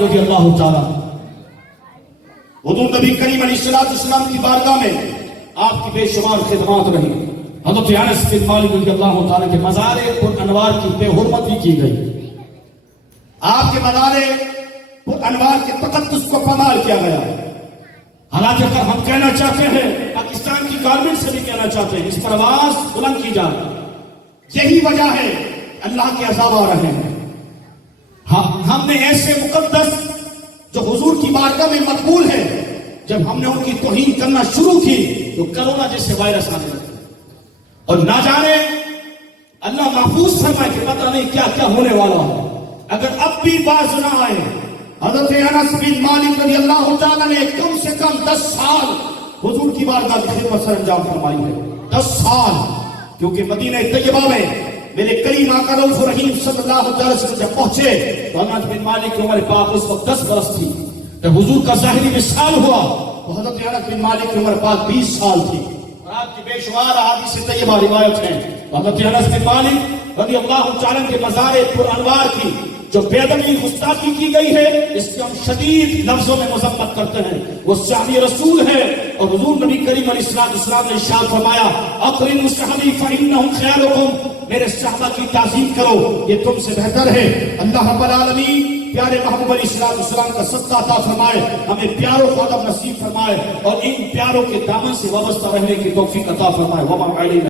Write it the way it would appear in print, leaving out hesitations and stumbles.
مالک رضی اللہ تعالیٰ حضور نبی کریم علیہ السلام کی بارگاہ میں آپ کی بے شمار خدمات رہی. حضرت انس بن مالک رضی اللہ تعالیٰ کے مزار پر انوار کی بے حرمتی کی گئی. آپ کے مزار پر انوار کے تقدس کو پامال کیا گیا. حالانکہ اگر ہم کہنا چاہتے ہیں، پاکستان کی گورنمنٹ سے بھی کہنا چاہتے ہیں، اس پر آواز بلند کی جائے. یہی وجہ ہے اللہ کے عذاب آ رہے ہیں. ہم نے ایسے مقدس جو حضور کی بارگاہ میں مقبول ہے، جب ہم نے ان کی توہین کرنا شروع کی تو کرونا جیسے وائرس آنے لگے. اور نہ جانے اللہ محفوظ فرمائے کہ پتہ نہیں کیا کیا ہونے والا ہے. اگر اب بھی باز نہ آئے. حضرت انس بن مالک رضی اللہ تعالیٰ نے کم سے کم 10 سال حضور کی بارگاہ کی خدمت سر انجام فرمائی ہے. 10 سال. کیونکہ مدینہ طیبہ میں میرے کریم آقا رؤوف رحیم صلی اللہ علیہ وسلم جب پہنچے تو انس بن مالک کی عمر پاک اس وقت 10 برس تھی. جب حضور کا ظاہری وصال ہوا تو حضرت انس بن مالک کی عمر پاک 20 سال تھی. اور آپ کی بے شمار احادیث طیبہ روایت ہیں. حضرت انس بن مالک رضی اللہ تعالیٰ کے مزار پر انوار کی جو بے ادبی گستاخی کی گئی ہے، اس کی ہم شدید لفظوں میں مذمت کرتے ہیں. وہ صحابی رسول ہے اور حضور نبی کریم علیہ السلام نے ارشاد فرمایا اقرنوا صحابی فانہم خیارکم، میرے صحابہ کی تعظیم کرو، یہ تم سے بہتر ہے. اللہ رب العالمین پیارے محبوب علیہ السلام کا صدقہ عطا فرمائے، ہمیں پیاروں کو ادب نصیب فرمائے اور ان پیاروں کے دامن سے وابستہ رہنے کی توفیق عطا فرمائے. وما علینا